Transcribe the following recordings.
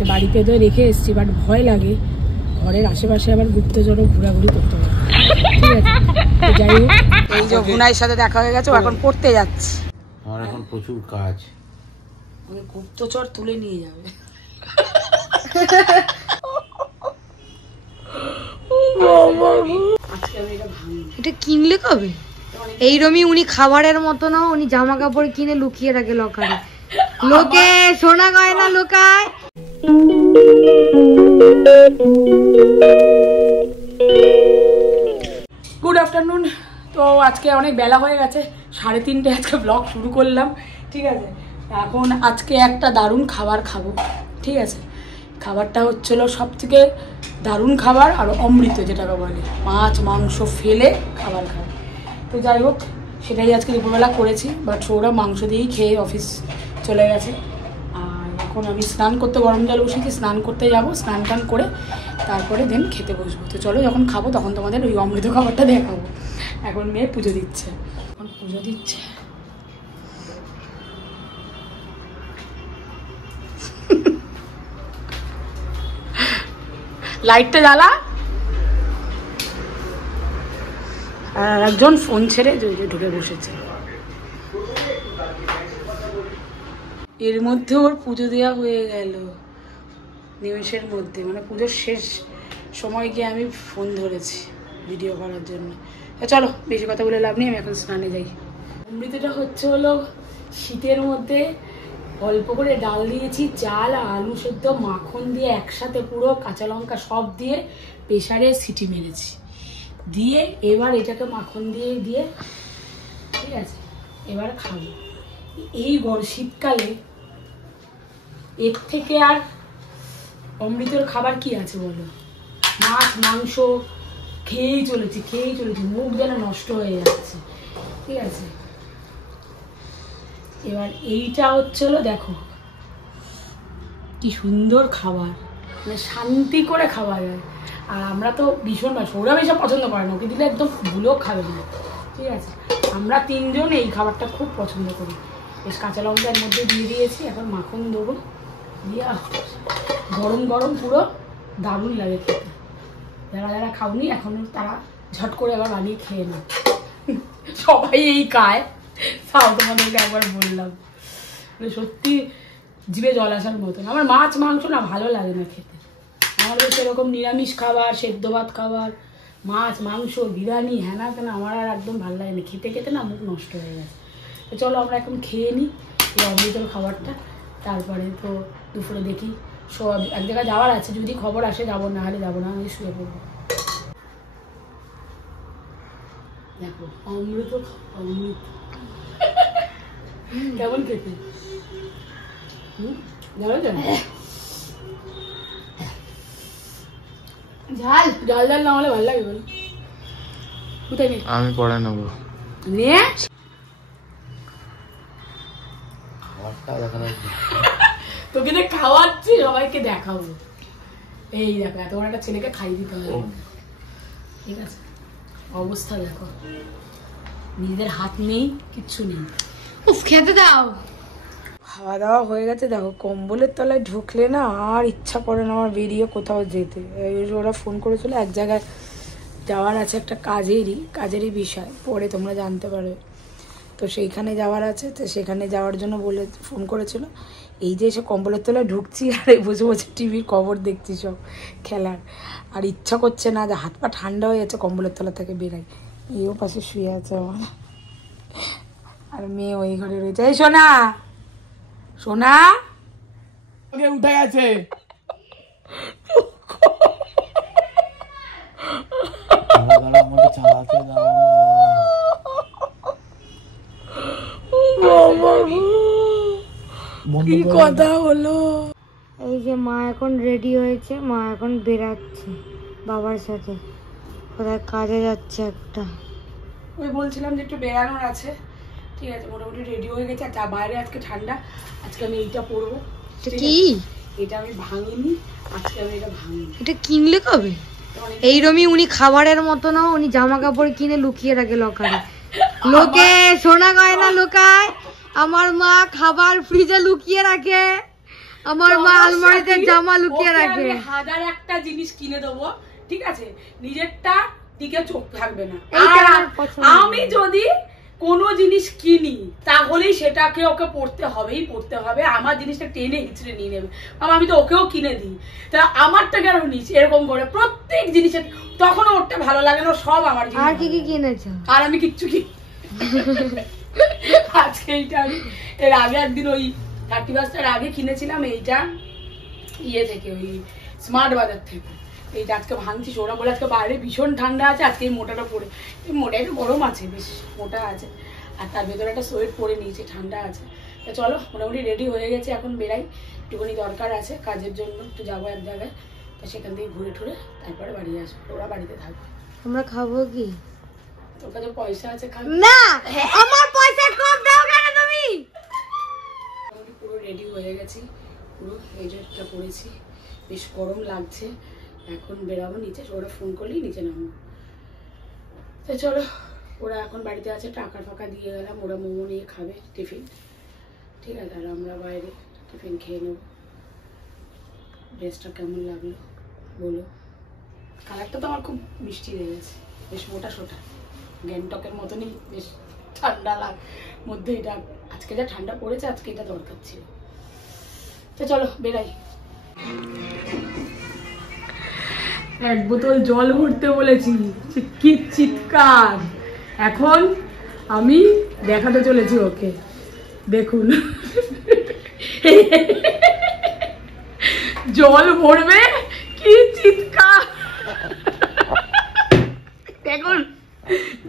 আছে, বাড়িতে তো রেখে এসেছি, বাট ভয় লাগে ঘরের আশেপাশে আবার গুপ্তচরও ঘোরাঘুরি করতে পারে। ঠিক আছে, যাই হোক, এই যে গুনাইয়ের সাথে দেখা হয়ে গেছে, ও এখন পড়তে যাচ্ছে। আমার এখন প্রচুর কাজ, ওই গুপ্তচর তুলে নিয়ে যাবে। এটা কিনলে কবে? এইরকমই উনি খাবারের মতো না, উনি জামা কাপড় কিনে লুকিয়ে রাখে লকারে। লোকে সোনা গয়না লোকায়। Good afternoon. তো আজকে অনেক বেলা হয়ে গেছে, 3:30 আজকে ব্লগ শুরু করলাম। ঠিক আছে, এখন আজকে একটা দারুণ খাবার খাবো। ঠিক আছে, খাবারটা হচ্ছিল সব থেকে দারুণ খাবার আর অমৃত যেটাকে বলে, মাছ মাংস ফেলে খাবার খাবো। তো যাই হোক, সেটাই আজকে দুপুরবেলা করেছি, বাট সৌরভ মাংস দিয়েই খেয়ে অফিস চলে গেছে। আর এখন আমি স্নান করতে গরম জল বসেছি, স্নান করতে যাব, স্নান টান করে তারপরে দেন খেতে বসবো। তো চলো, যখন খাবো তখন তোমাদের ওই অমৃত খাবারটা দেখাবো। এখন মেয়ে পুজো দিচ্ছে, এখন পুজো দিচ্ছে। লাইটটা জ্বালা। আর একজন ফোন ছেড়ে ঢুকে বসেছে। এর মধ্যে ওর পুজো দেওয়া হয়ে গেল নিমেষের মধ্যে, মানে পুজোর শেষ সময় গিয়ে আমি ফোন ধরেছি ভিডিও করার জন্য। চলো, বেশি কথা বলে লাভ নেই, আমি এখন স্নানে যাই। অমৃতটা হচ্ছে হলো শীতের মধ্যে অল্প করে ডাল দিয়েছি, চাল আলু সেদ্ধ মাখন দিয়ে একসাথে পুরো কাঁচা লঙ্কা সব দিয়ে প্রেসারে সিটি মেরেছি, দিয়ে এবার এটাকে মাখন দিয়ে দিয়ে ঠিক আছে, এবার খাবো। এই শীতকালে এর থেকে আর অমৃতর খাবার কি আছে বলো? মাছ মাংস খেয়েই চলেছি, মুখ যেন নষ্ট হয়ে যাচ্ছে। ঠিক আছে, এবার এইটা হচ্ছে হলো, দেখো কি সুন্দর খাবার, মানে শান্তি করে খাওয়া যায়। আর আমরা তো ভীষণ, সৌরভ এসব পছন্দ করে না, ওকে দিলে একদম ভুলেও খাবে না। ঠিক আছে, আমরা 3 জন এই খাবারটা খুব পছন্দ করি। বেশ কাঁচা লঙ্কার মধ্যে দিয়ে দিয়েছি, এখন মাখন দেবো, দিয়ে গরম গরম পুরো দারুণ লাগে খেতে। যারা যারা খাওনি এখন তারা ঝট করে আবার বানিয়ে খেয়ে না, সবাই এই খায়, তাও তোমাদেরকে একবার বললাম। মানে সত্যি জিভে জল আসার মতন। আমার মাছ মাংস না ভালো লাগে না খেতে, আমার বেশ এরকম নিরামিষ খাবার, সেদ্ধ ভাত খাবার, মাছ মাংস বিরিয়ানি হ্যানা তেনা আমার আর একদম ভালো লাগে না, খেতে খেতে না মুখ নষ্ট হয়ে গেছে। তো চলো আমরা এখন খেয়ে নিই এই অমৃতর খাবারটা, তারপরে তো দুপুরে দেখি সব এক জায়গায় যাওয়ার আছে, যদি খবর আসে যাবো, না হলে যাবো না, আমি শুয়ে পড়বো। দেখো অমৃত, অমৃত কেমন খেতে, ঝাল ঝাল ঝাল না হলে ভালো লাগে বলো? কোথায় নিয়ে আমি পরে নেবো, নিয়ে তোকে যে খাওয়াচ্ছি সবাইকে দেখাবো। এই দেখো, এত বড় একটা ছেলেকে খাইয়ে দিতে হবে। ঠিক আছে, অবস্থা দেখো, নিজেদের হাত নেই, কিচ্ছু নেই। উফ, খেতে দাও। খাওয়া দাওয়া হয়ে গেছে। দেখো কম্বলের তলায় ঢুকলে না আর ইচ্ছা করে না আমার বেরিয়ে কোথাও যেতে। ওরা ফোন করেছিল, এক জায়গায় যাওয়ার আছে, একটা কাজেরই বিষয়, পরে তোমরা জানতে পারবে। তো সেইখানে যাওয়ার আছে, তো সেখানে যাওয়ার জন্য ফোন করেছিল। এই যে এসে কম্বলের তলায় ঢুকছি আর এই বসে বসে টিভির খবর দেখছি সব খেলার, আর ইচ্ছা করছে না, যে হাত পা ঠান্ডা হয়ে যাচ্ছে কম্বলের তলা থেকে বেরাই। এও পাশে শুয়ে আছে আমার, আর মেয়ে ওই ঘরে রয়েছে। এই সোনা, সোনা উঠে গেছে, চালাতে দাও না। কি কথা হলো? এই যে মা এখন রেডি হয়েছে, মা এখন বেরাচ্ছে বাবার সাথে, কোথায় কাজে যাচ্ছে একটা। ওই বলছিলাম যে একটু বেড়ানোর আছে। ঠিক আছে, মোটামুটি রেডি হয়ে গেছে। আর বাইরে আজকে ঠান্ডা, আজকে আমি এইটা পরবো। কি এটা আমি ভাঙিনি, আজকে আমি এটা ভাঙিনি। এটা কিনলে কবে? এইরকমই উনি খাবারের মতো না, উনি জামা কাপড় কিনে লুকিয়ে রাখে লকারে। লোকে সোনা গয়না লোকায়, আমার মা খাবার ফ্রিজে লুকিয়ে রাখে, আমার মা আলমারিতে জামা লুকিয়ে রাখে। হাজার একটা জিনিস কিনে দেবো, ঠিক আছে, নিজেরটা দিকে চোখ থাকবে না। আমি যদি কোনো জিনিস কিনি তাহলেই সেটাকে ওকে পড়তে হবে। আমার জিনিসটা টেনে হিচড়ে নিয়ে নেবে। আমি তো ওকেও কিনে দিই, তা আমারটা কেন নিচ্ছি এরকম করে প্রত্যেক জিনিসের। তখন ওরটা ভালো লাগে না, সব আমার জিনিস। আর কি কি কিনেছো? আর আমি কিচ্ছু কিনি। আজকে এইটা আমি এর আগে একদিন ওই 31 আগে কিনেছিলাম, এইটা ইয়ে থেকে, ওই স্মার্ট বাজার থেকে। এইটা আজকে ভাঙছি। ওরা বলে আজকে বাইরে ভীষণ ঠান্ডা আছে, আজকে এই মোটাটা পরে, এই মোটা একটু গরম আছে, বেশ মোটা আছে, আর তার ভেতরে একটা সোয়েট পরে নিয়েছে, ঠান্ডা আছে। তো চলো, মোটামুটি রেডি হয়ে গেছে, এখন বেরাই। একটুখানি দরকার আছে কাজের জন্য, একটু যাবো এক জায়গায়, তো সেখান থেকে ঘুরে ঠুরে তারপরে বাড়ি আসবো। ওরা বাড়িতে থাকবে। আমরা খাবো কি? তোর কাছে পয়সা আছে খাবি না? আমার পয়সা কম দাও কেন তুমি? পুরো রেডি হয়ে গেছি, পুরো এই জেটটা পরেছি, বেশ গরম লাগছে। এখন বেরাবো নিচে, ওরা ফোন করলেই নিচে নামবো। তো চলো, ওরা এখন বাড়িতে আছে, টাকা ফাঁকা দিয়ে গেলাম, ওরা মোমো নিয়ে খাবে টিফিন, ঠিক আছে, আর আমরা বাইরে টিফিন খেয়ে নেবো। ড্রেসটা কেমন লাগলো বলো? কালারটা তো আমার খুব মিষ্টি লেগেছে, বেশ মোটা সোটা, গ্যাংটকের মতনই, বেশ ঠান্ডা মধ্যে। এটা আজকে যা ঠান্ডা পড়েছে, আজকে এটা দরকার ছিল। তো চলো বেরাই। এক বোতল জল ভরতে বলেছি, কি চিৎকার! এখন আমি দেখাতে চলেছি ওকে, দেখুন জল ভরবে, কি চিৎকার! দেখুন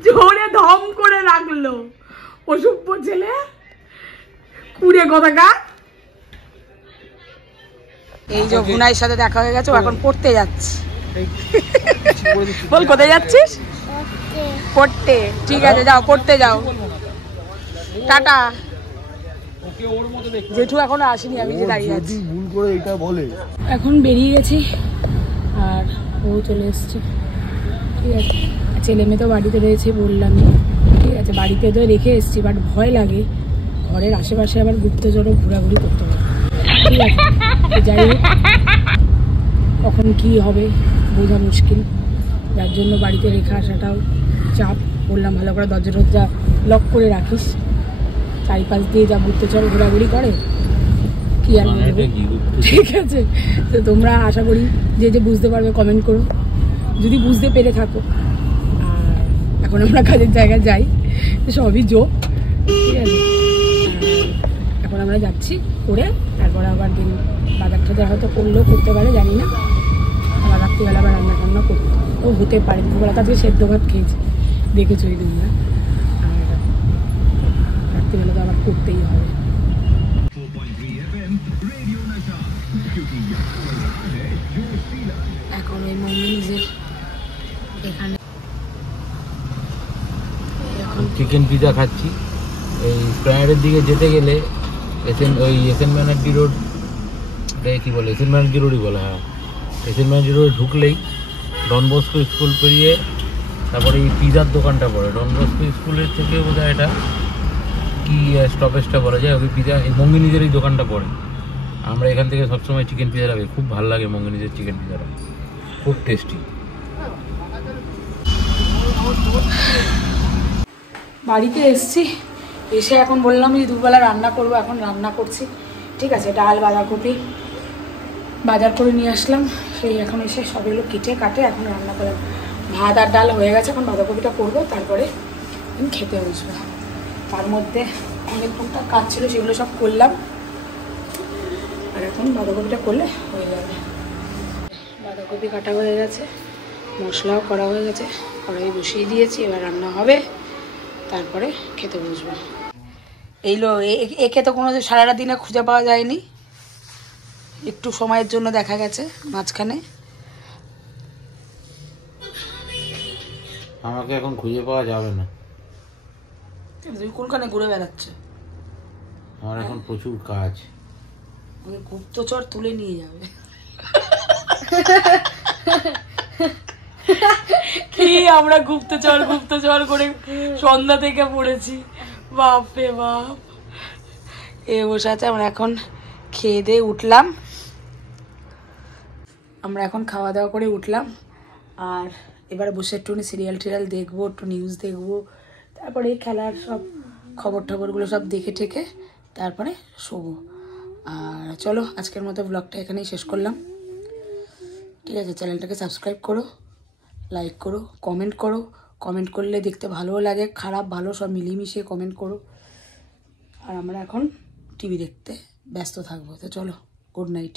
জোরে ধম করে রাখলো অসভ্য ছেলে, কুড়ে কথাকার। এই যে গুনাইয়ের সাথে দেখা হয়ে গেছে, ও এখন পড়তে যাচ্ছে। বল কোথায় যাচ্ছিস? পড়তে। ঠিক আছে, যাও পড়তে যাও, টাটা। জেঠু এখনো আসেনি, আমি যে দাঁড়িয়ে আছি। ভুল করে এটা বলে। এখন বেরিয়ে গেছি আর ও চলে এসছে, ঠিক আছে। ছেলে মেয়ে তো বাড়িতে রয়েছে বললামই, ঠিক আছে, বাড়িতে তো রেখে এসছি, বাট ভয় লাগে ঘরের আশেপাশে আবার গুপ্তচরও ঘোরাঘুরি করতে পারে, ঠিক আছে। যাই হোক, কখন কি হবে বোঝা মুশকিল, যার জন্য বাড়িতে রেখে আসাটাও চাপ। বললাম ভালো করে দরজা টরজা লক করে রাখিস, চারিপাশ দিয়ে যা গুপ্তচর ঘোরাঘুরি করে, কি আর বলবো, ঠিক আছে। তো তোমরা আশা করি যে যে বুঝতে পারবে কমেন্ট করো, যদি বুঝতে পেরে থাকো। আর এখন আমরা কাজের জায়গায় যাই, সবই জোক, ঠিক আছে। এখন আমরা যাচ্ছি করে, তারপরে আবার দিন বাজার টাজার হয়তো করলেও করতে পারে, জানি না। আবার রাত্রিবেলা আবার রান্না টান্না করতে ও হতে পারে। দুপুরবেলা আজকে সেদ্ধ ভাত খেয়েছি, দেখেছোই তোমরা। আর রাত্রিবেলা তো আবার করতেই হবে। এখন ওই মমিজের এখানে চিকেন পিজা খাচ্ছি। এই প্রায়ারের দিকে যেতে গেলে এসএন ব্যানার্জি রোড, কি বলে, এসএন ব্যানার্জি রোডই বলে, হ্যাঁ, এসএন ব্যানার্জি রোডে ঢুকলেই ডন বস্কো স্কুল পেরিয়ে তারপরে এই পিজার দোকানটা পড়ে। ডন বস্কো স্কুলের থেকে বোধহয় এটা কি স্টপেজটা বলা যায়, ওই পিজা এই মঙ্গিনীদের এই দোকানটা পড়ে। আমরা এখান থেকে সবসময় চিকেন পিজা খাই, খুব ভালো লাগে মঙ্গিনীদের চিকেন পিজাটা, খুব টেস্টি। বাড়িতে এসছি, এসে এখন বললাম যে দুবেলা রান্না করবো, এখন রান্না করছি, ঠিক আছে। ডাল বাঁধাকপি বাজার করে নিয়ে আসলাম, সেই এখন এসে সবগুলো কেটে কাটে এখন রান্না করলাম। ভাত আর ডাল হয়ে গেছে, এখন বাঁধাকপিটা করবো, তারপরে আমি খেতে বসবো। তার মধ্যে অনেক টুকটাক কাজ ছিল, সেগুলো সব করলাম, আর এখন বাঁধাকপিটা করলে হয়ে যাবে। বাঁধাকপি কাটা হয়ে গেছে, মশলাও করা হয়ে গেছে, কড়াই বসিয়ে দিয়েছি, এবার রান্না হবে, তারপরে খেতে বসবো। এইলো একে তো কোনো সারাটা দিনে খুঁজে পাওয়া যায়নি, একটু সময়ের জন্য দেখা গেছে মাঝখানে। আমাকে এখন খুঁজে পাওয়া যাবে না, তুই কোনখানে ঘুরে বেড়াচ্ছে? আমার এখন প্রচুর কাজ। গুপ্তচর তুলে নিয়ে যাবে। কি আমরা গুপ্তচর গুপ্তচর করে সন্ধ্যা থেকে পড়েছি, বাপ রে বাপ। এ বসে আছে, আমরা এখন খেয়ে দিয়ে উঠলাম, আমরা এখন খাওয়া দাওয়া করে উঠলাম। আর এবারে বসে একটুখানি সিরিয়াল টিরিয়াল দেখবো, একটু নিউজ দেখবো, তারপরে এই খেলার সব খবর টবরগুলো সব দেখে ঠেকে তারপরে শোবো। আর চলো আজকের মতো ব্লগটা এখানেই শেষ করলাম। ঠিক আছে, চ্যানেলটাকে সাবস্ক্রাইব করো, লাইক করো, কমেন্ট করো। কমেন্ট করলে দেখতে ভালোও লাগে, খারাপ ভালো সব মিলিয়ে কমেন্ট করো। আর আমরা এখন টিভি দেখতে ব্যস্ত থাকবো। তো চলো, গুড নাইট।